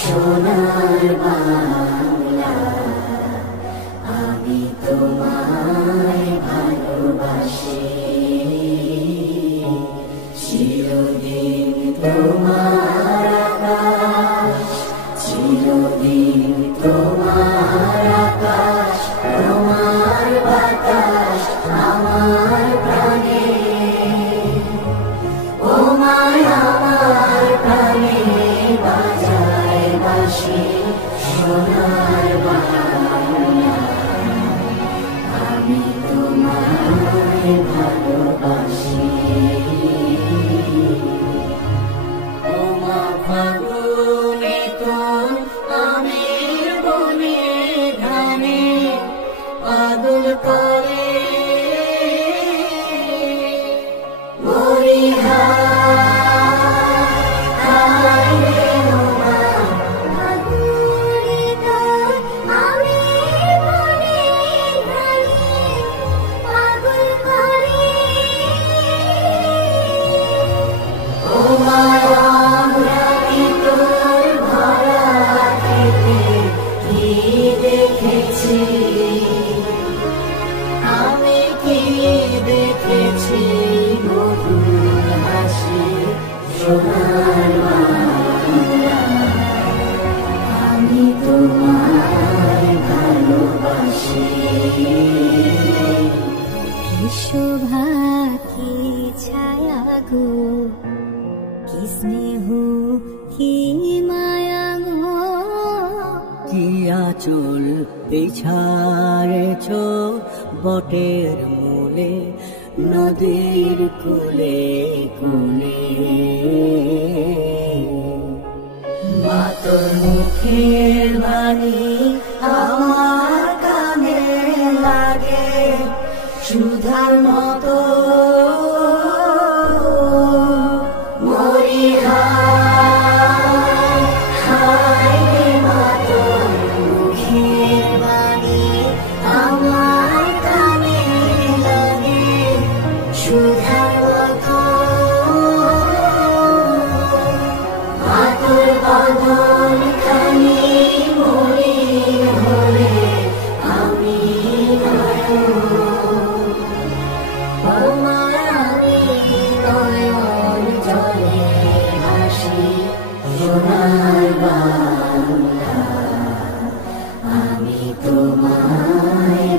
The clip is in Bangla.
সোনার বাংলা, আমি তোমায় ভালোবাসি। চিরদিন তোমার আকাশ, চিরদিন তোমার আকাশ, তোমার বাতাস আমার প্রাণে। ও মায় আমার প্রাণে বাজায় বাঁশি সোনার বাংলা, আমি তোমায় ভালোবাসি। ও মা ফাগুনে তোর আমের বনে ধানে পাগল করে আমি কি দেখেছি মধুর হাসি সোনার বাংলা, আমি তোমায় ভালোবাসি। কি শোভা কি ছায়া গো, কি স্নেহ কি মায়া গো, কি আঁচল বিছারেছ বটের মূলে নদীর কূলে কূলে। মা তোর মুখের বাণী আমার কানে লাগে সুধার মতো। মরি হায় হায় রে মা তোর মুখের বাণী আমার কানে লাগে সুধার মতো। মা তোর বদন খানি মলিন হলে আমি নয়ন, ও মা আমি নয়ন জলে ভাসি সোনার বাংলা, আমি তোমায়